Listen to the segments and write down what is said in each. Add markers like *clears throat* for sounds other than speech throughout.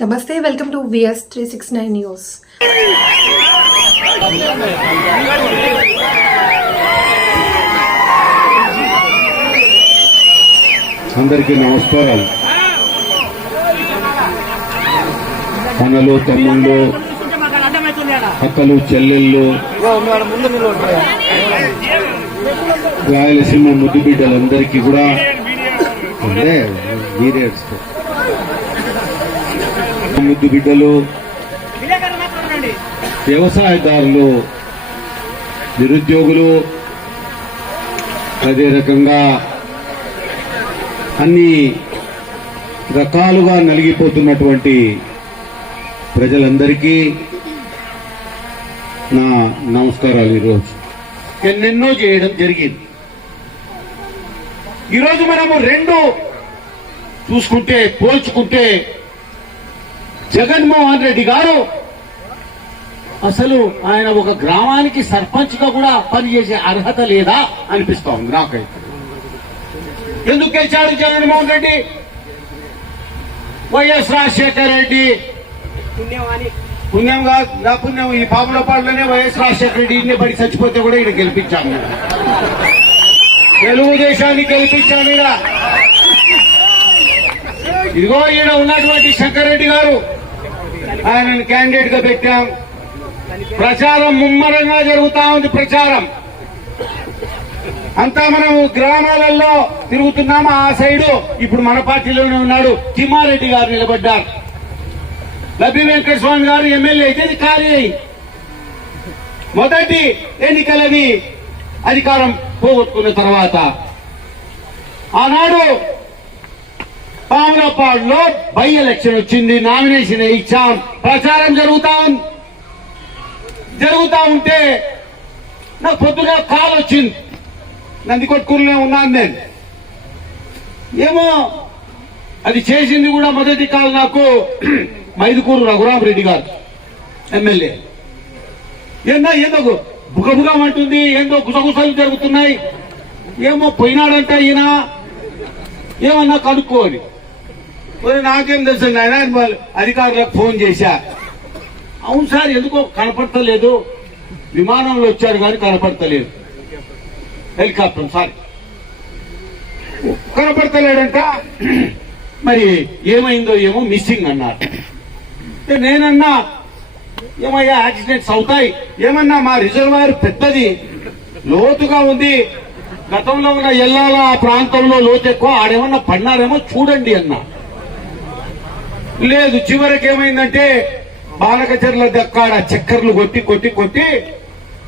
నమస్తే welcome to VS three six nine news అందరికీ నమస్కారాలు. మనలు తమ్ముళ్ళు అక్కలు చెల్లెళ్ళు రాయలసీమ ముద్దు బిడ్డలందరికీ కూడా మీరే ముద్దు బిడ్డలు వ్యవసాయదారులు నిరుద్యోగులు అదే రకంగా అన్ని రకాలుగా నలిగిపోతున్నటువంటి ప్రజలందరికీ నా నమస్కారాలు ఈరోజు. ఎన్నెన్నో చేయడం జరిగింది. ఈరోజు మనము రెండు చూసుకుంటే పోల్చుకుంటే జగన్మోహన్ రెడ్డి గారు అసలు ఆయన ఒక గ్రామానికి సర్పంచ్గా కూడా పనిచేసే అర్హత లేదా అనిపిస్తా ఉంది నాకైతే. ఎందుకు గెలిచాడు జగన్మోహన్ రెడ్డి? వైఎస్ రాజశేఖర రెడ్డి. పుణ్యం కాదు నా పుణ్యం ఈ పాములపాడులోనే వైఎస్ రాజశేఖర రెడ్డి ఇన్ని పడి చచ్చిపోతే కూడా ఈయన గెలిపించాను నేను. తెలుగుదేశాన్ని గెలిపించాను ఇదిగో ఈయన ఉన్నటువంటి శంకర్ రెడ్డి గారు. ఆయనను క్యాండిడేట్గా పెట్టాం. ప్రచారం ముమ్మరంగా జరుగుతా ఉంది ప్రచారం. అంతా మనం గ్రామాలలో తిరుగుతున్నాము ఆ సైడు? ఇప్పుడు మన పార్టీలోనే ఉన్నాడు తిమ్మారెడ్డి గారు నిలబడ్డారు. లబ్బి వెంకటస్వామి గారు ఎమ్మెల్యే అయితే ఇది ఖాళీ అయి మొదటి ఎన్నికలని అధికారం పోగొట్టుకున్న తర్వాత ఆనాడు పాములపాడులో బై ఎలక్షన్ వచ్చింది నామినేషన్ ఇచ్చాం ప్రచారం జరుగుతా. జరుగుతా ఉంటే నాకు పొద్దున కాల్ వచ్చింది. నందికొట్కూరులో ఉన్నాను నేను. ఏమో అది చేసింది కూడా మొదటి కాల్ నాకు *clears throat* మైదుకూరు రఘురామ్ రెడ్డి గారు ఎమ్మెల్యే. ఏందో ఏందో బుగబుగమంటుంది ఏందో గుసగుసలు జరుగుతున్నాయి. ఏమో పోయినాడంట ఈయన. ఏమన్నా కనుక్కోని మరి నాకేం తెలుసు నాయన అధికారులకు ఫోన్ చేశా. అవును సార్ ఎందుకో కనపడతలేదు. విమానంలో వచ్చారు కానీ కనపడతలేదు. Helicopter sorry. కనపడతలేడంట. మరి ఏమైందో ఏమో మిస్సింగ్ అన్నారు. నేనన్నా ఏమయ్యా యాక్సిడెంట్స్ అవుతాయి. ఏమన్నా మా రిజర్వాయర్ పెద్దది లోతుగా ఉంది. గతంలో ఉన్న ఎల్లాల ఆ ప్రాంతంలో లోతు ఎక్కువ ఆడేమన్నా పడినారేమో చూడండి అన్నా. లేదు చివరికి ఏమైందంటే బాలకచర్ల దక్కాడ చక్కర్లు కొట్టి కొట్టి కొట్టి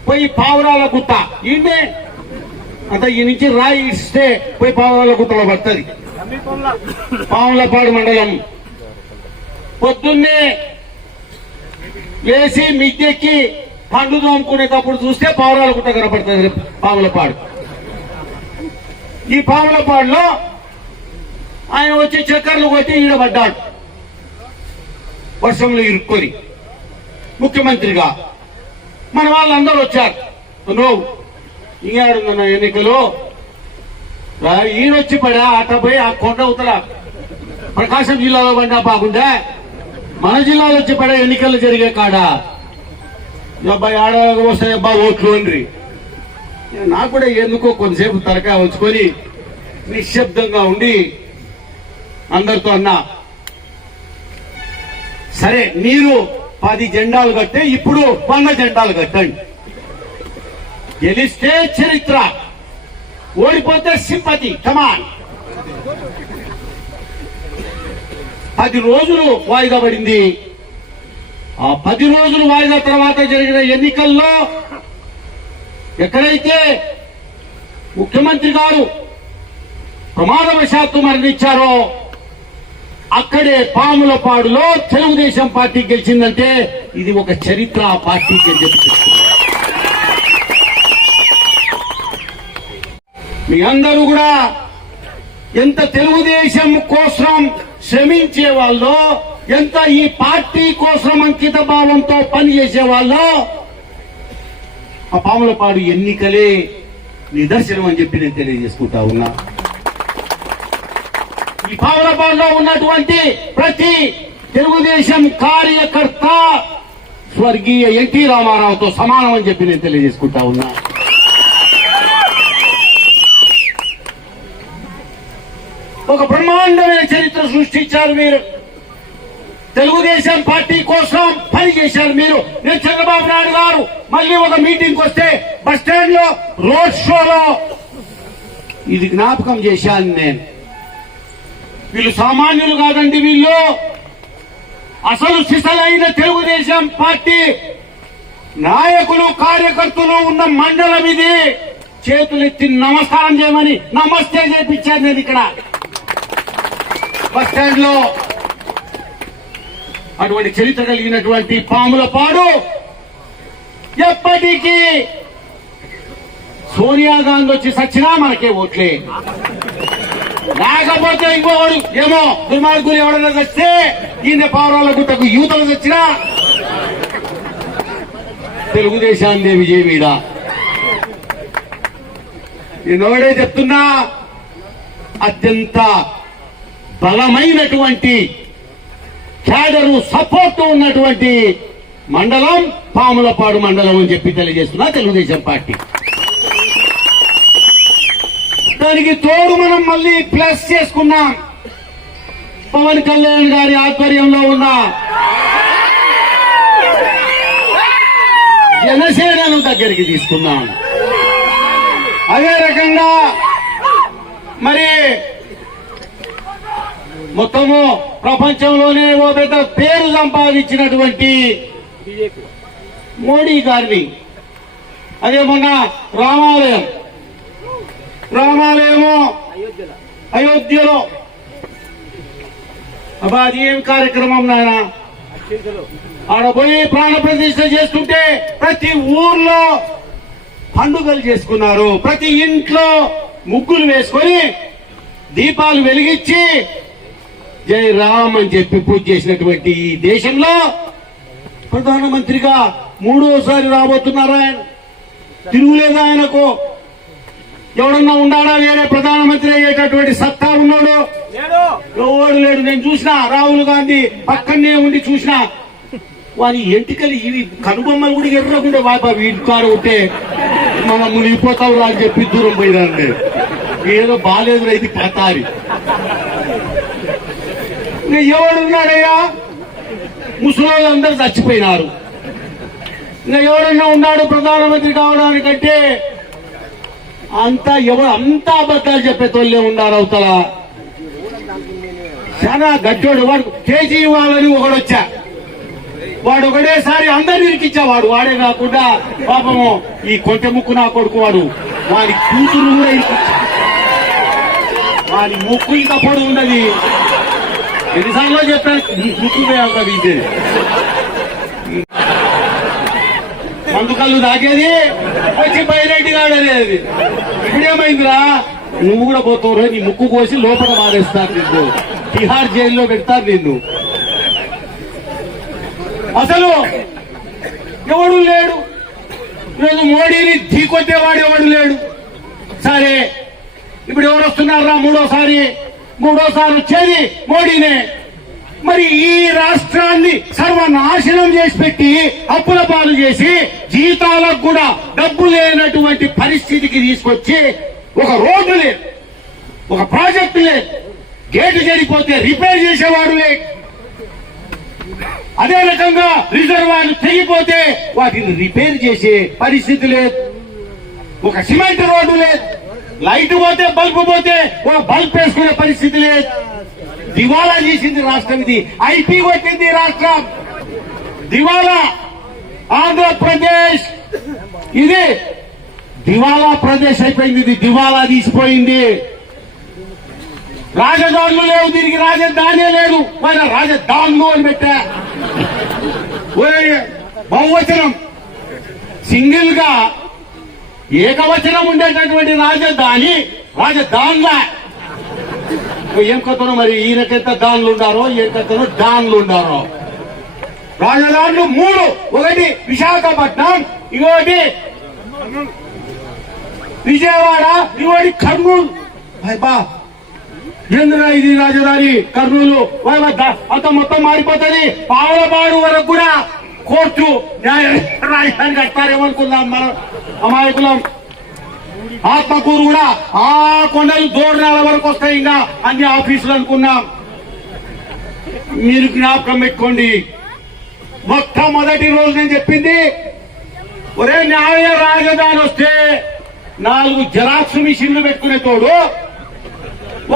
పోయి పావురాల గుత్త. ఈయనే అంత ఈ నుంచి రాయి ఇస్తే పోయి పావురాల గుత్తలో పడుతుంది. పావులపాడు మండలం. పొద్దున్నే లేచి మిద్దెక్కి పండు తోముకునేటప్పుడు చూస్తే పావురాల గుట్ట కనపడుతుంది పావులపాడు ఈ పావులపాడులో ఆయన వచ్చి చక్కర్లు కొట్టి ఈడబడ్డాడు. వర్షంలో ఇరుక్కొని ముఖ్యమంత్రిగా మన వాళ్ళందరూ వచ్చారు. నువ్వు ఇంకేడుందన్న ఎన్నికలు? ఈయనొచ్చి పడా అట్ట పోయి ఆ కొండ ఉత్తర ప్రకాశం జిల్లాలో పడినా బాగుండే మన జిల్లాలో వచ్చి పడే ఎన్నికలు జరిగే కాడ. అబ్బాయి ఆడ వస్తాయి అబ్బా ఓట్లు అండ్రి. నాకు కూడా ఎందుకో కొంతసేపు తలకాయ ఉంచుకొని నిశ్శబ్దంగా ఉండి అందరితో అన్నా సరే మీరు పది జెండాలు కట్టే ఇప్పుడు వంద జెండాలు కట్టండి. గెలిస్తే చరిత్ర ఓడిపోతే సింపతి కమాన్ పది రోజులు వాయిదా పడింది. ఆ పది రోజులు వాయిదా తర్వాత జరిగిన ఎన్నికల్లో ఎక్కడైతే ముఖ్యమంత్రి గారు ప్రమాదవశాత్తు మరణించారో అక్కడే పాములపాడులో తెలుగుదేశం పార్టీ గెలిచిందంటే ఇది ఒక చరిత్ర ఆ పార్టీకి అని చెప్పి మీ అందరూ కూడా ఎంత తెలుగుదేశం కోసం శ్రమించే వాళ్ళు ఎంత ఈ పార్టీ కోసం అంకిత భావంతో పనిచేసే వాళ్ళు ఆ పాములపాడు ఎన్నికలే నిదర్శనం అని చెప్పి నేను తెలియజేసుకుంటా ఉన్నా. పావులపాడులో ఉన్నటువంటి ప్రతి తెలుగుదేశం కార్యకర్త స్వర్గీయ ఎన్టీ రామారావుతో సమానం అని చెప్పి నేను తెలియజేసుకుంటా ఉన్నా. ఒక బ్రహ్మాండమైన చరిత్ర సృష్టించారు మీరు. తెలుగుదేశం పార్టీ కోసం పని చేశారు మీరు. నేను చంద్రబాబు నాయుడు గారు మళ్ళీ ఒక మీటింగ్ వస్తే బస్ స్టాండ్లో రోడ్ షోలో. ఇది జ్ఞాపకం చేశాను నేను. వీళ్ళు సామాన్యులు కాదండి వీళ్ళు. అసలు సిసలైన తెలుగుదేశం పార్టీ నాయకులు కార్యకర్తలు ఉన్న మండలం ఇది. చేతులెత్తి నమస్కారం చేయమని నమస్తే చేపించాను నేను ఇక్కడ. బస్ స్టాండ్లో అటువంటి చరిత్ర కలిగినటువంటి పాముల పాడు. ఎప్పటికీ సోనియా గాంధీ వచ్చి సచ్చినా మనకే ఓట్లే. లేకపోతే ఇంకొకడు ఏమో దుర్మార్గులు ఎవడన్నా చస్తే ఈయన పౌరాల గుట్టకు యూతలు చచ్చినా తెలుగుదేశాన్ని విజయ మీద నేనోడే చెప్తున్నా అత్యంత బలమైనటువంటి క్యాడరు సపోర్ట్ ఉన్నటువంటి మండలం పాములపాడు మండలం అని చెప్పి తెలియజేస్తున్నా తెలుగుదేశం పార్టీ. దానికి తోడు మనం మళ్ళీ ప్లస్ చేసుకున్నాం. పవన్ కళ్యాణ్ గారి ఆధ్వర్యంలో ఉన్న జనసేనను దగ్గరికి తీసుకున్నాం అదే రకంగా మరి మొత్తము ప్రపంచంలోనే ఓ పెద్ద పేరు సంపాదించినటువంటి మోడీ గారిని. అదే మొన్న రామాలయం రామాలయము అయోధ్యలో. అబ్బా అది ఏం కార్యక్రమం నాయన? ఆడ పోయి ప్రాణ ప్రతిష్ఠ చేస్తుంటే ప్రతి ఊర్లో పండుగలు చేసుకున్నారు. ప్రతి ఇంట్లో ముగ్గులు వేసుకొని దీపాలు వెలిగించి జై రామ్ అని చెప్పి పూజ చేసినటువంటి ఈ దేశంలో ప్రధానమంత్రిగా మూడోసారి రాబోతున్నారు ఆయన. తిరుగులేదా ఆయనకు? ఎవడన్నా ఉన్నాడా వేరే ప్రధానమంత్రి అయ్యేటటువంటి సత్తా ఉన్నాడు? ఎవడు లేడు? నేను చూసిన రాహుల్ గాంధీ పక్కనే ఉండి చూసిన. వారి ఎంటికలు ఇవి కనుబొమ్మలు కూడా ఎర్రకుండా బాబా వీటి కారు ఉంటే మనం మునిగిపోతావు రా అని చెప్పి దూరం పోయినండి ఏదో బాగాలేదు ఇది పతారి ఎవడున్నాడయ్యా? ముసలి అందరూ చచ్చిపోయినారు. ఇంకా ఎవడన్నా ఉన్నాడు ప్రధానమంత్రి కావడానికంటే అంతా ఎవరు అంతా అబద్ధాలు చెప్పే తోళ్ళే ఉన్నారు అవతల. చాలా గట్టోడు వాడు కేజీవాలని ఒకడు వచ్చా వాడు ఒకటేసారి అందరిని ఇరికిచ్చేవాడు వాడే కాకుండా పాపము ఈ కొంచె ముక్కు నా కొడుకు వాడు. వాడి కూతురు కూడా ఇరికిచ్చా వాడి ముక్కు ఇంకా పొడి ఉన్నది ఎన్నిసార్లు చెప్పాను? ఈ ముక్కు పోయాక ఇది మందు కళ్ళు వచ్చి వచ్చి బయరెడ్డి అనేది. ఇప్పుడేమైందిరా? నువ్వు కూడా పోతావు నీ ముక్కు కోసి లోపల మారేస్తారు నిన్ను. తిహార్ జైల్లో పెడతారు నిన్ను. అసలు ఎవడు లేడు? ఈరోజు మోడీని ఢీకొట్టేవాడు ఎవడు లేడు? సరే ఇప్పుడు ఎవరు వస్తున్నారా మూడోసారి? మూడోసారి వచ్చేది మోడీనే. మరి ఈ రాష్ట్రాన్ని సర్వనాశనం చేసి పెట్టి అప్పుల పాలు చేసి జీతాలకు కూడా డబ్బు లేనటువంటి పరిస్థితికి తీసుకొచ్చి ఒక రోడ్డు లేదు ఒక ప్రాజెక్టు లేదు గేటు చెడిపోతే రిపేర్ చేసేవాడు లేదు. అదే రకంగా రిజర్వాయర్లు తెగిపోతే వాటిని రిపేర్ చేసే పరిస్థితి లేదు. ఒక సిమెంట్ రోడ్డు లేదు. లైట్ పోతే బల్బు పోతే ఒక బల్బ్ వేసుకునే పరిస్థితి లేదు. దివాలా చేసింది రాష్ట్రం ఇది. ఐటీ వచ్చింది రాష్ట్రం. దివాలా ఆంధ్రప్రదేశ్. ఇది దివాలా ప్రదేశ్ అయిపోయింది ఇది దివాలా తీసిపోయింది. రాజధానులు లేవు దీనికి రాజధానే లేదు. మరి రాజధానులు అని పెట్టా. ఓయ్ బహువచనం. సింగిల్గా ఏకవచనం ఉండేటటువంటి రాజధాని రాజధాన్లా. ఏం కథను మరి? ఈయనకైతే దాన్లు ఉండారో ఈయనకెంతను డాన్లు ఉండారో. రాజధానులు మూడు. ఒకటి విశాఖపట్నం ఇంకోటి విజయవాడ ఇంకోటి కర్నూలు. అయ్యా ఎందుకు ఇది రాజధాని? కర్నూలు. అంత మొత్తం మారిపోతుంది. పావులపాడు వరకు కూడా కోర్టు న్యాయ రాజధాని కట్టారేమనుకుందాం మనం? అమాయకులం. ఆత్మకూరు కూడా ఆ కొండలు దూరణాల వరకు వస్తాయి ఇంకా అన్ని ఆఫీసులు అనుకున్నాం. మీరు జ్ఞాపకం పెట్టుకోండి. మొట్టమొదటి రోజు నేను చెప్పింది ఒరే న్యాయ రాజధాని వస్తే నాలుగు జరాక్స్ మిషన్లు పెట్టుకునే తోడు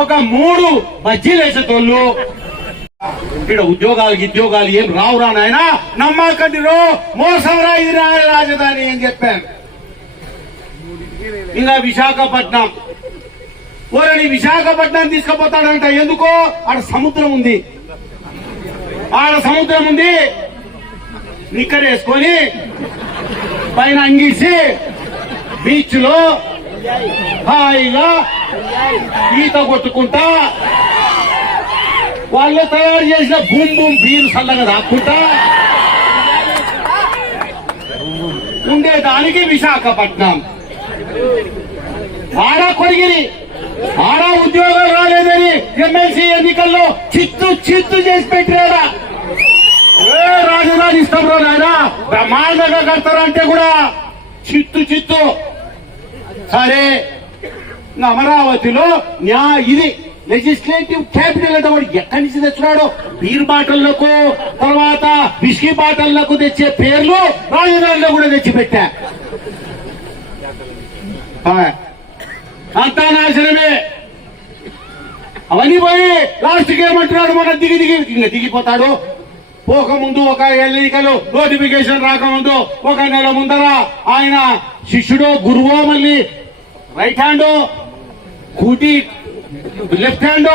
ఒక మూడు బజ్జీలు వేసేటోళ్ళు ఇక్కడ ఉద్యోగాలు ఉద్యోగాలు ఏం రావురా నాయన? నమ్మకండి రో మోసం రా ఇది రాజధాని అని చెప్పాను. ఇంకా విశాఖపట్నం. ఓరని విశాఖపట్నం తీసుకుపోతాడంట. ఎందుకో? ఆడ సముద్రం ఉంది. ఆడ సముద్రం ఉంది. నిక్కరేసుకొని పైన అంగీసి బీచ్లో హాయిగా ఈత కొట్టుకుంటా వాళ్ళు తయారు చేసిన బూమ్ బూమ్ బీరు సల్లగా దాక్కుంటా ఉండేదానికి విశాఖపట్నం. ఆడా కొరిగిరి ఆడా ఉద్యోగాలు రాలేదని ఎమ్మెల్సీ ఎన్నికల్లో చిత్తు చిత్తు చేసి పెట్టాడా. ఏ రాజధాని ఇస్తాంలో నాయన. బ్రహ్మాండంగా కడతారంటే కూడా చిత్తు చిత్తు. సరే అమరావతిలో న్యా ఇది లెజిస్లేటివ్ క్యాపిటల్ అంటే వాడు ఎక్కడి నుంచి తెచ్చున్నాడు? బీర్ బాటళ్ళకు తర్వాత విస్కీ బాటళ్ళకు తెచ్చే పేర్లు రాజధానిలో కూడా తెచ్చిపెట్టా. అంతా నాశనమే అవన్నీ పోయి లాస్ట్కి ఏమంటున్నాడు? మన దిగి దిగి ఇంకా దిగిపోతాడు. పోకముందు ఒక ఎన్నికలు నోటిఫికేషన్ రాకముందు ఒక నెల ముందర ఆయన శిష్యుడు గురువో మళ్ళీ రైట్ హ్యాండ్ కూటి లెఫ్ట్ హ్యాండ్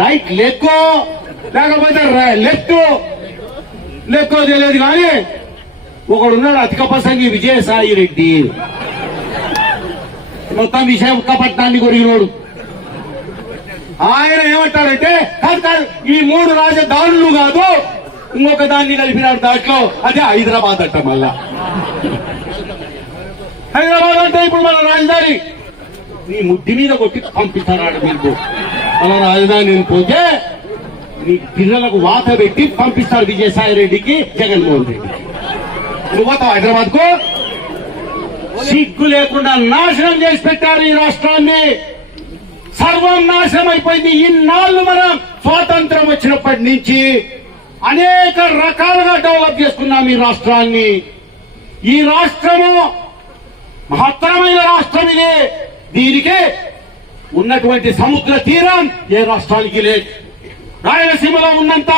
రైట్ లెగ్ లేకపోతే లెఫ్ట్ లెక్కో తెలియదు కానీ ఒకడున్నాడు అతిక ప్రసంగి విజయసాయి రెడ్డి. మొత్తం విశాఖపట్నాన్ని కొరిగినోడు. ఆయన ఏమంటారంటే కాదు కాదు ఈ మూడు రాజధానులు కాదు ఇంకొక దాన్ని కలిపినాడు దాంట్లో అదే హైదరాబాద్ అంట మళ్ళా. హైదరాబాద్ అంటే ఇప్పుడు మన రాజధాని. నీ ముద్ది మీద కొట్టి పంపిస్తాడు మీకు మన రాజధాని పోతే నీ పిల్లలకు వాత పెట్టి పంపిస్తారు విజయసాయి రెడ్డికి జగన్మోహన్ రెడ్డికి. నువ్వు హైదరాబాద్కు సిగ్గు లేకుండా నాశనం చేసి పెట్టారు ఈ రాష్ట్రాన్ని. సర్వం నాశనం అయిపోయింది. ఇన్నాళ్ళు మనం స్వాతంత్రం వచ్చినప్పటి నుంచి అనేక రకాలుగా డెవలప్ చేసుకున్నాం ఈ రాష్ట్రాన్ని. ఈ రాష్ట్రము మహత్తరమైన రాష్ట్రం ఇది. దీనికి ఉన్నటువంటి సముద్ర తీరం ఏ రాష్ట్రానికి లేదు. రాయలసీమలో ఉన్నంత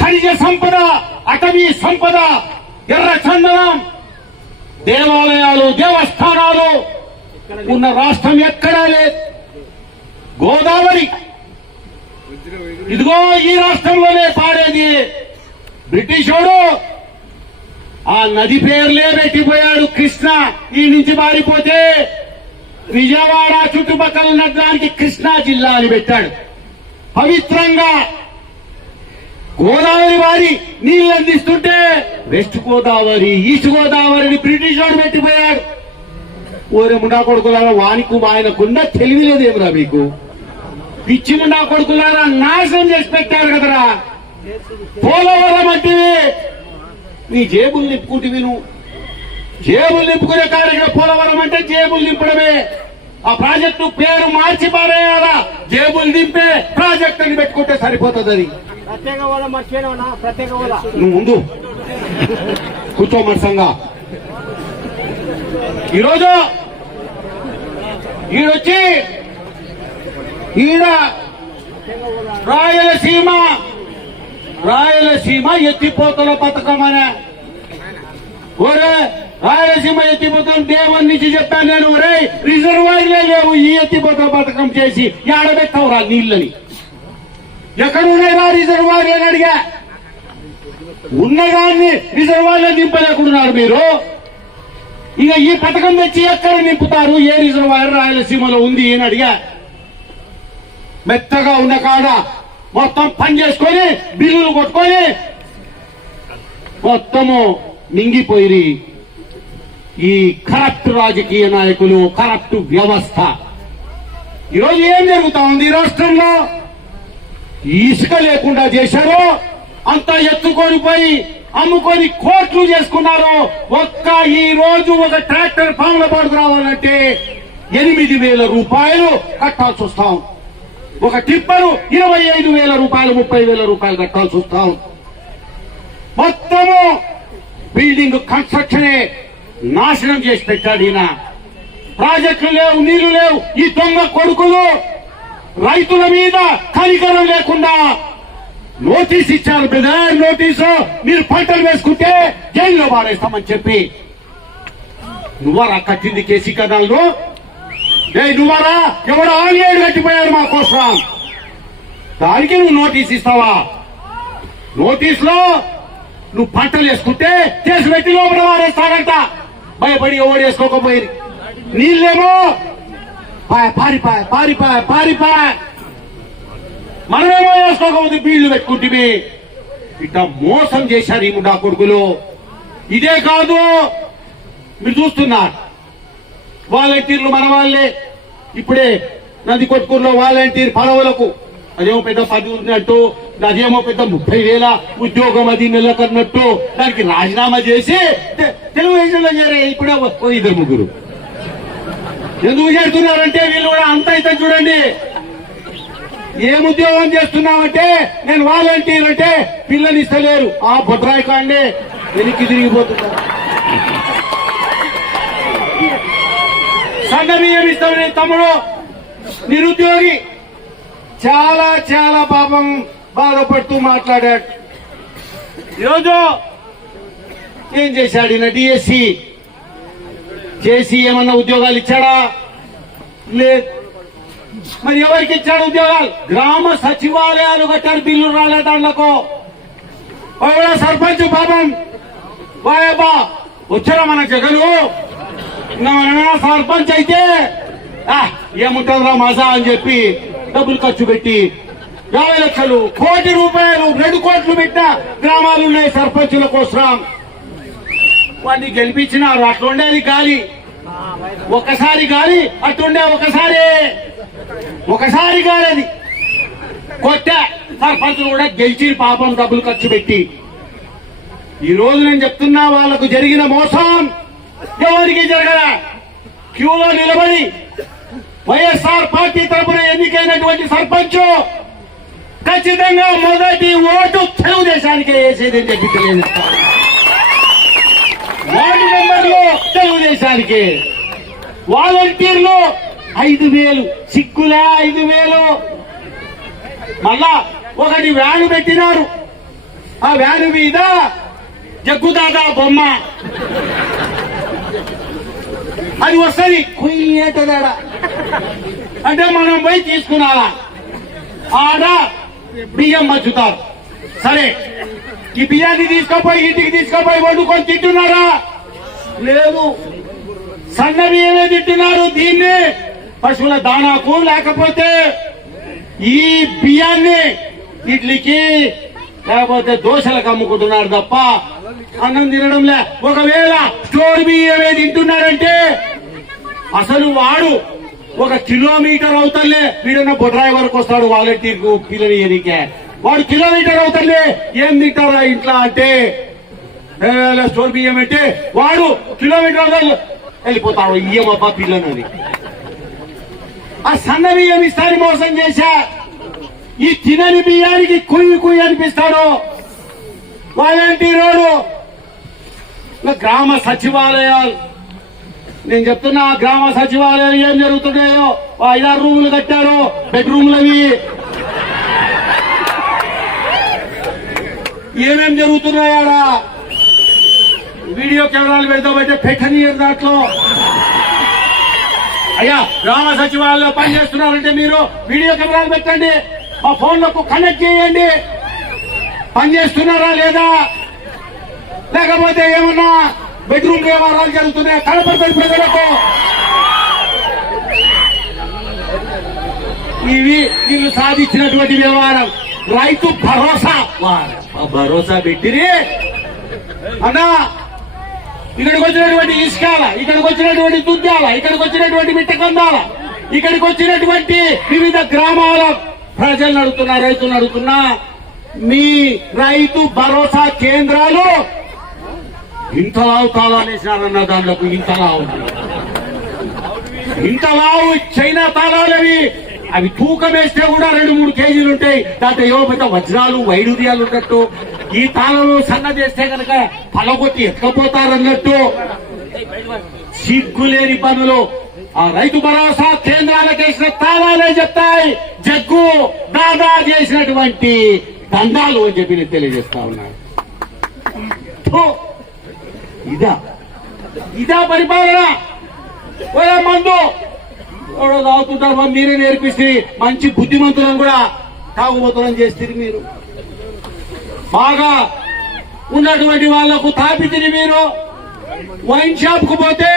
ఖనిజ సంపద అటవీ సంపద ఎర్ర చందనం దేవాలయాలు దేవస్థానాలు ఉన్న రాష్ట్రం ఎక్కడా లేదు. గోదావరి. ఇదిగో ఈ రాష్ట్రంలోనే పాడేది. బ్రిటిష్ వాడు ఆ నది పేర్లే పెట్టిపోయాడు కృష్ణ. ఈ నుంచి మారిపోతే విజయవాడ చుట్టుపక్కల నగరానికి కృష్ణా జిల్లా అని పెట్టాడు. పవిత్రంగా గోదావరి వారి నీళ్ళు అందిస్తుంటే వెస్ట్ గోదావరి ఈస్ట్ గోదావరిని బ్రిటిష్ వాడు పెట్టిపోయాడు. ఓరే ముండా కొడుకులారా వానికి ఆయనకున్న తెలివి లేదేమిరా మీకు? పిచ్చి ముండా కొడుకులారా నాశనం చేసి పెట్టారు కదరా. పోలవరం అంటే నీ జేబులు నింపుకుంటే నువ్వు జేబులు నింపుకునే కార్యక్రమం పోలవరం అంటే జేబులు నింపడమే. ఆ ప్రాజెక్టు పేరు మార్చి పారేయాలా? జేబులు నింపే ప్రాజెక్ట్ అని పెట్టుకుంటే సరిపోతుంది ప్రత్యేక హోదా మర్చిపోయినా ప్రత్యేక హోదా నువ్వు ముందు. కూర్చోమర్సంగా ఈరోజు ఈడొచ్చి ఈడ రాయలసీమ రాయలసీమ ఎత్తిపోతల పథకం అనే. ఒరే రాయలసీమ ఎత్తిపోతల దేవన్ నుంచి చెప్పాను నేను ఒరే రిజర్వాయర్లే లేవు ఈ ఎత్తిపోతల పథకం చేసి. ఏడబెట్టవురా నీళ్ళని? ఎక్కడ ఉన్నాయిరా రిజర్వాయర్లు అని అడిగా. ఉన్నదాన్ని రిజర్వాయర్లో నింపలేకున్నారు మీరు. ఇక ఈ పథకం తెచ్చి ఎక్కడ నింపుతారు? ఏ రిజర్వాయర్ రాయలసీమలో ఉంది అని అడిగా. మెత్తగా ఉన్న కాడ మొత్తం పని చేసుకొని బిల్లులు కొట్టుకొని మొత్తము మింగిపోయి ఈ కరప్ట్ రాజకీయ నాయకులు కరప్ట్ వ్యవస్థ. ఈరోజు ఏం జరుగుతా ఉంది ఈ రాష్ట్రంలో? ఇసుక లేకుండా చేశారో అంత ఎత్తుకొని పోయి అమ్ముకొని కోట్లు చేసుకున్నారు ఒక్క ఈ రోజు ఒక ట్రాక్టర్ పాముల పాడుకు రావాలంటే ఎనిమిది వేల రూపాయలు కట్టాల్సి వస్తాం. ఒక టిప్పరు ఇరవై ఐదు వేల రూపాయలు ముప్పై వేల రూపాయలు కట్టాల్సి వస్తాం. మొత్తము బిల్డింగ్ కన్స్ట్రక్షనే నాశనం చేసి పెట్టాడు ఈయన. ప్రాజెక్టులు లేవు నీళ్ళు లేవు ఈ దొంగ కొడుకులు రైతుల మీద కనికరం లేకుండా నోటీస్ ఇచ్చారు బ్రదర్ నోటీసు. మీరు పంటలు వేసుకుంటే జైల్లో పారేస్తామని చెప్పి. నువ్వరా కట్టింది కేసీ కథలు ఏ నువ్వరా? ఎవరు ఆన్లైన్ కట్టిపోయారు మా కోసం. దానికి నువ్వు నోటీస్ ఇస్తావా? నోటీస్లో నువ్వు పంటలు వేసుకుంటే కేసు పెట్టి లోపల వారేస్తాడంట భయపడి ఎవడు వేసుకోకపోయి నీళ్ళేమో పారిపాయ పారిపాయ పారిపాయ మనమేమో వేసుకోకపోతే బీళ్ళు పెట్టుకుంటే ఇట్లా మోసం చేశారు ఈ ముడా కొడుకులు. ఇదే కాదు మీరు చూస్తున్నారు. వాలంటీర్లు మన వాళ్ళే. ఇప్పుడే నది కొట్టుకున్న వాలంటీర్ పడవలకు అదేమో పెద్ద పది ఉన్నట్టు అదేమో పెద్ద ముప్పై వేల ఉద్యోగం అది నెలకొన్నట్టు దానికి రాజీనామా చేసి తెలుగు తెలుగుదేశంలో చేరే ఇప్పుడే ఇద్దరు ముగ్గురు. ఎందుకు చేస్తున్నారంటే వీళ్ళు కూడా అంత అయితే చూడండి. ఏం ఉద్యోగం చేస్తున్నామంటే నేను వాలంటీర్ అంటే పిల్లని ఇస్తలేరు. ఆ బొడ్రాయి కాండే వెనక్కి తిరిగిపోతున్నారు సన్న బియ్యం ఇస్తామని తమ్ముడు. నిరుద్యోగి. చాలా చాలా పాపం బాధపడుతూ మాట్లాడాడు. ఈరోజు ఏం చేశాడు ఈయన డిఎస్సి చేసి ఏమన్నా ఉద్యోగాలు ఇచ్చాడా? లేదు మరి ఎవరికి ఇచ్చాడు ఉద్యోగాలు? గ్రామ సచివాలయాలు కట్టారు బిల్లు రాలే దాంట్లో సర్పంచ్ పాపం. వాయబ్బా వచ్చారా మన జగలు ఇంకా మనమేనా సర్పంచ్ అయితే ఆ, ఏముంటుందిరా మజా అని చెప్పి డబ్బులు ఖర్చు పెట్టి యాభై లక్షలు కోటి రూపాయలు రెండు కోట్లు పెట్టిన గ్రామాలు ఉన్నాయి సర్పంచుల కోసం. వాడిని గెలిపించినారు అట్లుండేది గాలి. ఒకసారి గాలి అట్టుండే ఒకసారి. ఒకసారి గాలి కొట్ట. సర్పంచులు కూడా గెలిచి పాపం డబ్బులు ఖర్చు పెట్టి. ఈ రోజు నేను చెప్తున్నా వాళ్ళకు జరిగిన మోసం ఎవరికి జరగల. క్యూలో నిలబడి వైఎస్ఆర్ పార్టీ తరపున ఎన్నికైనటువంటి సర్పంచ్ ఖచ్చితంగా మొదటి ఓటు తెలుగుదేశానికే వేసేదని చెప్పి తెలియజేస్తాను మెంబర్లు తెలుగుదేశానికి. వాలంటీర్లు ఐదు వేలు సిక్కులే ఐదు వేలు. మళ్ళా ఒకటి వ్యాను పెట్టినారు ఆ వ్యాను మీద జగ్గుదాదా బొమ్మ. అది వస్తుంది. కుయ్యేటదాడ అంటే మనం పోయి తీసుకున్నారా ఆడ బియ్యం మచ్చుతారు. సరే ఈ బియ్యాన్ని తీసుకుపోయి ఇంటికి తీసుకుపోయి వండుకొని తింటున్నారా? లేదు. సన్న బియ్యమే తింటున్నారు దీన్ని. పశువుల దానాకు లేకపోతే ఈ బియ్యాన్ని ఇడ్లీకి లేకపోతే దోశలకు అమ్ముకుంటున్నారు తప్ప అన్నం తినడంలే. ఒకవేళ స్టోర్ బియ్యమే తింటున్నారంటే అసలు వాడు ఒక కిలోమీటర్ అవుతలే వీడన్న బొడ్రాయి వరకు వస్తాడు వాలంటీర్ పిల్లలు ఎనికే ఎరికే వాడు కిలోమీటర్ అవుతలే ఏం తింటారా ఇంట్లో అంటే స్టోర్ బియ్యం అంటే వాడు కిలోమీటర్ వెళ్ళిపోతాడు ఇయ్యమబ్బా పిల్లని ఆ సన్న బియ్యం ఇస్తాను మోసం చేశా. ఈ తినని బియ్యానికి కుయ్యి కుయ్యి అనిపిస్తాడు. వాలంటీరోడు రోడ్డు? గ్రామ సచివాలయాలు. నేను చెప్తున్నా గ్రామ సచివాలయాలు ఏం జరుగుతున్నాయో? ఐదారు రూములు కట్టారు బెడ్రూమ్లు అవి. ఏమేం జరుగుతున్నాయాడా వీడియో కెమెరాలు పెడతామంటే పెట్టనీయరు దాంట్లో. అయ్యా గ్రామ సచివాలయంలో పనిచేస్తున్నారంటే మీరు వీడియో కెమెరాలు పెట్టండి. మా ఫోన్లకు కనెక్ట్ చేయండి. పనిచేస్తున్నారా లేదా? లేకపోతే ఏమన్నా బెడ్రూమ్ వ్యవహారాలు జరుగుతున్నాయా? కనపడతాయి ప్రజలకు ఇవి వీళ్ళు సాధించినటువంటి వ్యవహారం. రైతు భరోసా. భరోసా పెట్టిరి. అన్నా ఇక్కడికి వచ్చినటువంటి ఇష్కాల ఇక్కడికి వచ్చినటువంటి దుద్దాల ఇక్కడికి వచ్చినటువంటి మిట్టకందాల ఇక్కడికి వచ్చినటువంటి వివిధ గ్రామాల ప్రజలు నడుతున్నా రైతులు నడుతున్నా మీ రైతు భరోసా కేంద్రాలు ఇంతలావు తాళాలు ఇంత దాంట్లోకి ఇంతలావు ఇంతలావు చైనా తాళాలవి అవి తూకం వేస్తే కూడా రెండు మూడు కేజీలు ఉంటాయి దాంట్లో ఏవో పెద్ద వజ్రాలు వైడూర్యాలు ఉన్నట్టు ఈ తాళాలు సన్న చేస్తే కనుక పలగొట్టి ఎత్తుకపోతారన్నట్టు సిగ్గులేని పనులు. ఆ రైతు భరోసా కేంద్రాలకు వేసిన తాళాలే చెప్తాయి. జగ్గు దాదా చేసినటువంటి దండాలు అని చెప్పి నేను తెలియజేస్తా ఉన్నాను ఇదా. ఇదా పరిపాలన. ఒరే మందు. ఎవడో తాగుతుంటారు మీరే నేర్పిస్తే మంచి బుద్ధిమంతులను కూడా తాగుబోతులను చేస్తారు మీరు. బాగా ఉన్నటువంటి వాళ్ళకు తాపితిని మీరు వైన్ షాప్కు పోతే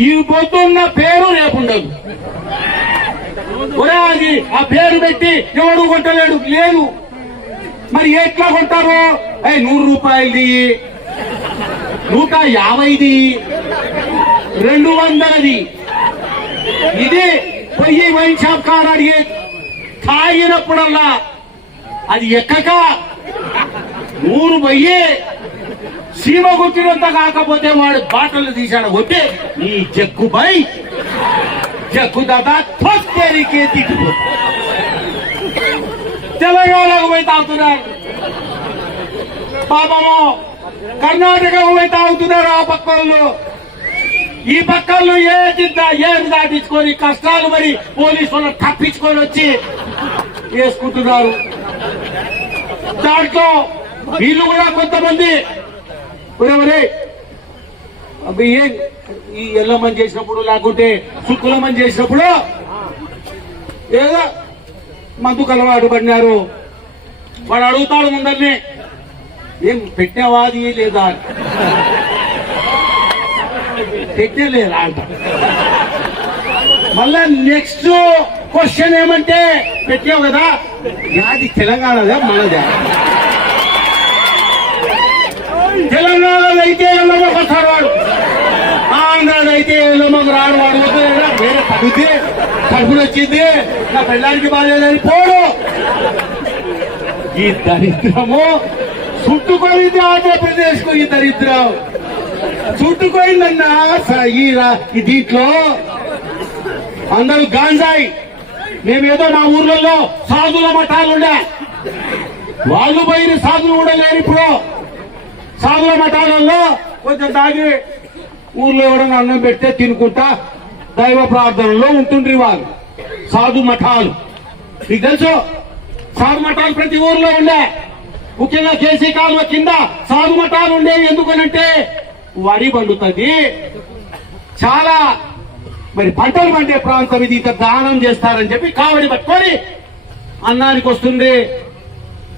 ఈ పొద్దున్న పేరు రేపుండదు అది ఆ పేరు పెట్టి ఎవడు కొట్టలేడు? లేదు. మరి ఎట్లా కొంటారు? అయ్యి నూరు రూపాయలది నూట యాభైది రెండు వందలది ఇది పొయ్యి వైన్ షాప్ కారు అడిగే తాగినప్పుడల్లా అది ఎక్కక? నూరు పోయి సీమ గుర్తినంత కాకపోతే వాడు బాటలు తీశాడు. కొట్టి నీ జగ్గుపై జగ్గు దాదా తొక్కేరికే తిట్టు తెలంగాణకు పోయి తాగుతున్నారు. పాపము కర్ణాటకకు పోయి తాగుతున్నారు ఆ పక్కళ్ళు ఈ పక్కళ్ళు ఏ జిద్ద ఏం దాటించుకొని కష్టాలు మరి పోలీసు వాళ్ళు తప్పించుకొని వచ్చి వేసుకుంటున్నారు. దాంట్లో వీళ్ళు కూడా కొంతమంది ఏం ఈ ఎల్లమని చేసినప్పుడు లేకుంటే సుక్కులమ్మని చేసినప్పుడు ఏదో మందుకు అలవాటు పడినారు. వాడు అడుగుతాడు ముందరిని ఏం పెట్టినవాది లేదా? పెట్టలేదా అంట. మళ్ళా నెక్స్ట్ క్వశ్చన్ ఏమంటే పెట్టావు కదా నాది తెలంగాణదా మనదా. తెలంగాణలో అయితే ఎల్లమ్మకి వస్తాడు వాడు. ఆంధ్రాలో అయితే ఎల్లమ్మకి రాడు వాడు. వేరే తగ్గుద్ది. కడుపులు వచ్చింది. నా పెళ్ళానికి బాగాలేదని పోడు. ఈ దరిద్రము చుట్టుకొనింది ఆంధ్రప్రదేశ్కు ఈ దరిద్రం. చుట్టుకోయిందన్నా ఈ దీంట్లో అందరూ గాంజాయి. మేమేదో మా ఊర్లలో సాధుల మఠాలు ఉండే. వాళ్ళు పోయిన సాధులు కూడా లేరు ఇప్పుడు. సాధుల మఠాలలో కొంచెం తాగి ఊర్లో ఎవరైనా అన్నం పెడితే తినుకుంటా దైవ ప్రార్థనలో ఉంటుండ్రి వాళ్ళు. సాధు మఠాలు. మీకు తెలుసు సాధు మఠాలు ప్రతి ఊర్లో ఉండే. ముఖ్యంగా కేసీ కాలువ కింద సాధు మఠాలు ఉండేవి ఎందుకనంటే వరి పండుతుంది. చాలా మరి పంటలు పండే ప్రాంతం ఇది ఇంత దానం చేస్తారని చెప్పి కావడి పట్టుకొని అన్నానికి వస్తుంది.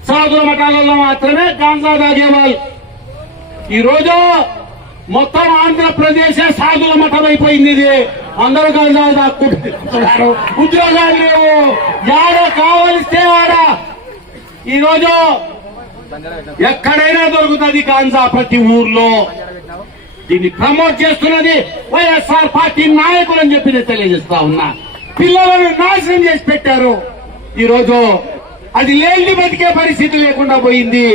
సాధుల మఠాలలో మాత్రమే గాంజా తాగేవాళ్ళు ఈ రోజు మొత్తం ఆంధ్రప్రదేశ్ సాధుల మఠం అయిపోయింది ఇది. అందరూ గాంజా దాక్కుంటున్నారు. ఉద్యోగాలు లేవు. యాడ కావలిస్తే ఆడ. ఈరోజు ఎక్కడైనా దొరుకుతుంది గాంజా ప్రతి ఊర్లో. దీన్ని ప్రమోట్ చేస్తున్నది వైఎస్ఆర్ పార్టీ నాయకులు అని చెప్పి నేను తెలియజేస్తా ఉన్నా. పిల్లలను నాశనం చేసి పెట్టారు. ఈరోజు అది లేని బతికే పరిస్థితి లేకుండా పోయింది.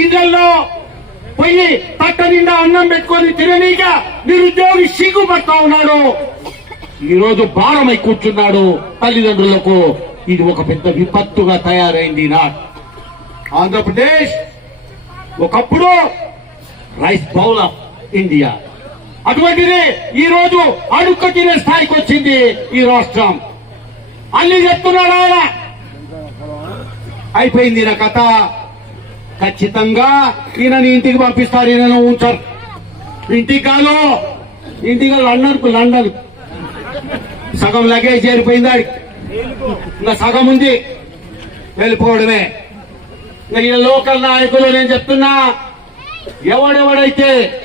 ఇళ్ళలో పోయి పట్ట నిండా అన్నం పెట్టుకొని తిననీక నిరుద్యోగి సిగ్గుపడతా ఉన్నాడు. ఈరోజు భారమై కూర్చున్నాడు తల్లిదండ్రులకు. ఇది ఒక పెద్ద విపత్తుగా తయారైంది నా ఆంధ్రప్రదేశ్ ఒకప్పుడు రైస్ బౌల్ ఆఫ్ ఇండియా. అటువంటిది ఈ రోజు అడుక్క తినే స్థాయికి వచ్చింది ఈ రాష్ట్రం. అన్ని చెప్తున్నాడు ఆయన. అయిపోయింది నా కథ. ఖచ్చితంగా ఈయనని ఇంటికి పంపిస్తారు ఈయనను ఉంచారు. ఇంటికి కాదు ఇంటికి లండన్ లండన్. సగం లగేజ్ చేరిపోయింది ఇంకా సగం ఉంది. వెళ్ళిపోవడమే. ఇంకా ఈ లోకల్ నాయకులు నేను చెప్తున్నా ఎవడెవడైతే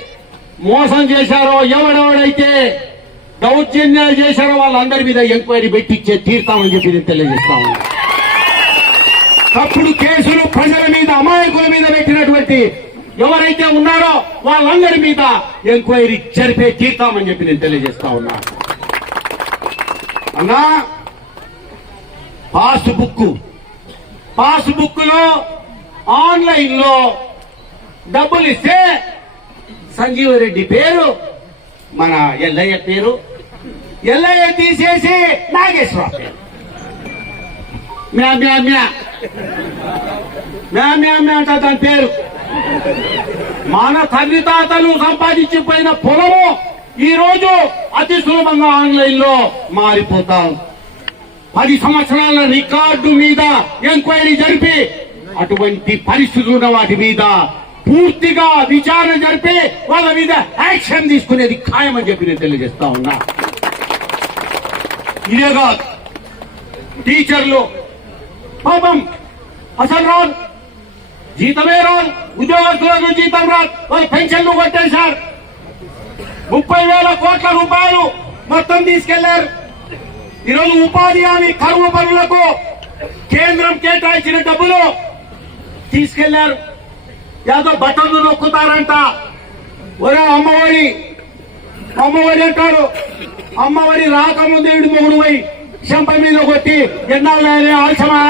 మోసం చేశారో ఎవడెవడైతే దౌర్జన్యాలు చేశారో వాళ్ళందరి మీద ఎంక్వైరీ పెట్టించే తీర్తామని చెప్పి నేను తెలియజేస్తా తప్పుడు కేసులు ప్రజల మీద అమాయకుల మీద పెట్టినటువంటి ఎవరైతే ఉన్నారో వాళ్ళందరి మీద ఎంక్వైరీ జరిపే తీర్తామని చెప్పి నేను తెలియజేస్తా ఉన్నా. అన్నా పాస్ బుక్లో ఆన్లైన్లో డబ్బులు ఇస్తే సంజీవరెడ్డి పేరు మన ఎల్లయ్య పేరు ఎల్లయ్య తీసేసి నాగేశ్వర పేరు. మ్యా మ్యా మ్యా. మ్యా మ్యా మ్యా అంట దాని పేరు. మన తల్లి తాతలు సంపాదించిపోయిన పొలము ఈ రోజు అతి సులభంగా ఆన్లైన్లో మారిపోతాం. పది సంవత్సరాల రికార్డు మీద ఎంక్వైరీ జరిపి అటువంటి పరిస్థితులు ఉన్న వాటి మీద పూర్తిగా విచారణ జరిపి వాళ్ళ మీద యాక్షన్ తీసుకునేది ఖాయమని చెప్పి నేను తెలియజేస్తా ఉన్నా. ఇదే కాదు టీచర్లు పాపం అసలు రాదు. జీతమే రాదు. ఉద్యోగస్తులకు జీతం రాదు. వాళ్ళు పెన్షన్లు కొట్టేశారు. ముప్పై వేల కోట్ల రూపాయలు మొత్తం తీసుకెళ్ళారు. ఈరోజు ఉపాధి హామీ కరువు పనులకు కేంద్రం కేటాయించిన డబ్బులు తీసుకెళ్ళారు. ఏదో బట్టలు నొక్కుతారంట. ఒరే అమ్మఒడి అమ్మఒడి అంటారు. అమ్మఒడి రాకముందు ఏడు మొగుడు పోయి చెంప మీద కొట్టి ఎన్నాళ్ళే ఆలస్యమా?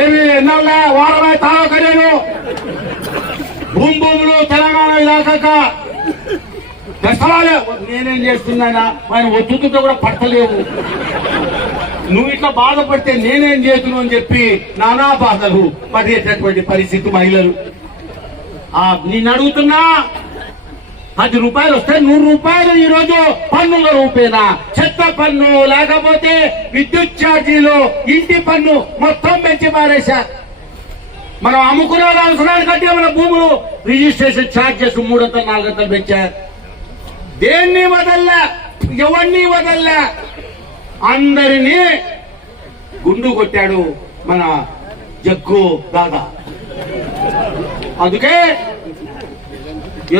ఏమి ఎన్నాళ్ళే? వారమే తాగకరేను భూమి భూములు తెలంగాణ ఇలాకాక. దసరాలే నేనేం చేస్తున్నానా ఆయన? ఒత్తుతో కూడా పడతలేవు నువ్వు ఇట్లా బాధపడితే నేనేం చేతును అని చెప్పి నానా బాధలు పడేటటువంటి పరిస్థితి మహిళలు. ఆ అడుగుతున్నా. పది రూపాయలు వస్తే నూరు రూపాయలు ఈ రోజు పన్నుల రూపేనా? చెత్త పన్ను లేకపోతే విద్యుత్ ఛార్జీలు ఇంటి పన్ను మొత్తం పెంచి మారేశారు మనం అమ్ముకునే అవసరాలు కట్టే మన భూములు రిజిస్ట్రేషన్ ఛార్జెస్ మూడంతలు నాలుగంతలు పెంచారు దేన్ని వదల్లా? ఎవరిని వదల్లా? అందరినీ గుండు కొట్టాడు మన జగ్గు దాదా. అందుకే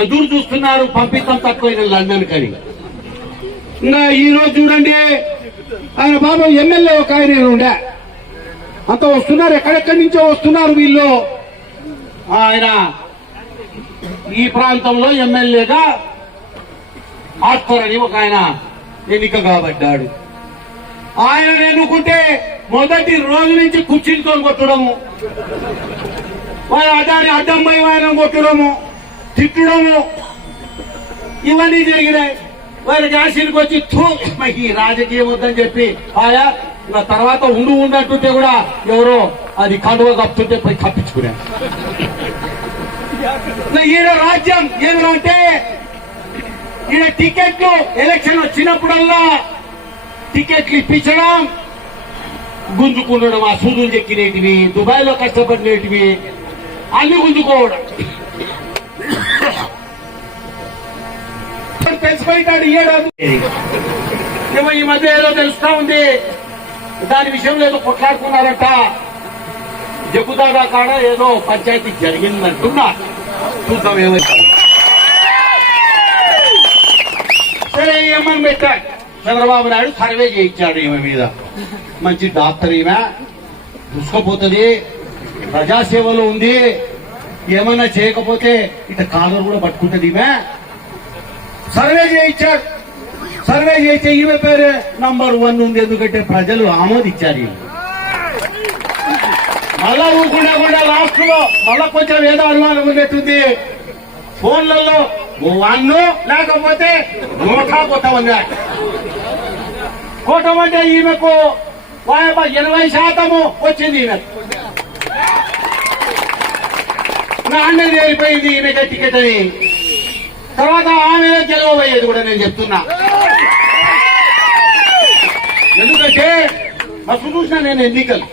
ఎదురు చూస్తున్నారు పంపితం తక్కువైన లండన్ కని ఇంకా ఈ రోజు చూడండి ఆయన బాబు ఎమ్మెల్యే ఒక ఆయన ఉండే. అంత వస్తున్నారు ఎక్కడెక్కడి నుంచో వస్తున్నారు వీళ్ళు. ఆయన ఈ ప్రాంతంలో ఎమ్మెల్యేగా ఆత్మర్ అని ఒక ఆయన ఎన్నిక కాబడ్డాడు ఆయన ఎన్నుకుంటే మొదటి రోజు నుంచి కుర్చీలతో కొట్టడము వాళ్ళ అదాన్ని అడ్డం పోయి ఆయన కొట్టడము తిట్టడము. ఇవన్నీ జరిగినాయి. వారి ఆశీర్కి వచ్చి థూ ఈ రాజకీయం వద్దని చెప్పి ఆయా ఇంకా తర్వాత ఉండు ఉండట్టుంటే కూడా ఎవరో అది కండువ కప్పుతుంటే పోయి కప్పించుకున్నాడు ఈడ ఈయన రాజ్యం ఏమిటంటే ఈయన టికెట్లు ఎలక్షన్ వచ్చినప్పుడల్లా టికెట్లు ఇప్పించడం. గుంజుకుండడం ఆ సూదులు చెక్కినేటివి దుబాయ్లో కష్టపడినేటివి అన్ని గుంజుకోవడం తెలిసిపోయినాడు ఏడాది. ఏమో ఈ మధ్య ఏదో తెలుస్తా ఉంది. దాని విషయంలో ఏదో కొట్లాడుకున్నారట. జగ్గుదాదా కాడ ఏదో పంచాయతీ జరిగిందంటున్నా. చూద్దాం ఏమైతే సరే ఏమని పెట్టాడు. చంద్రబాబు నాయుడు సర్వే చేయించాడు ఈమె మీద. మంచి డాక్టర్ ఈమె. చూసుకోపోతుంది. ప్రజాసేవలో ఉంది. ఏమన్నా చేయకపోతే ఇట కాలర్ కూడా పట్టుకుంటుంది ఈమె. సర్వే చేయించారు. సర్వే చేస్తే ఈమె పేరే నంబర్ వన్ ఉంది. ఎందుకంటే ప్రజలు ఆమోదించారు మళ్ళా ఊకుండా కూడా లాస్ట్లో మళ్ళా కొంచెం ఏదో అనుమానం ఉన్నట్టుంది. ఫోన్లలో వన్ను లేకపోతే నూట కొట్టమన్నాడు కొట్టమంటే ఈమెకు వాయబ్బ ఎనభై శాతము వచ్చింది ఈమెకు. నాన్న తేలిపోయింది ఈమెకి టికెట్ అని తర్వాత ఆమె గెలవబోయేది కూడా నేను చెప్తున్నా. ఎందుకంటే అసలు చూసిన నేను ఎన్నికలు.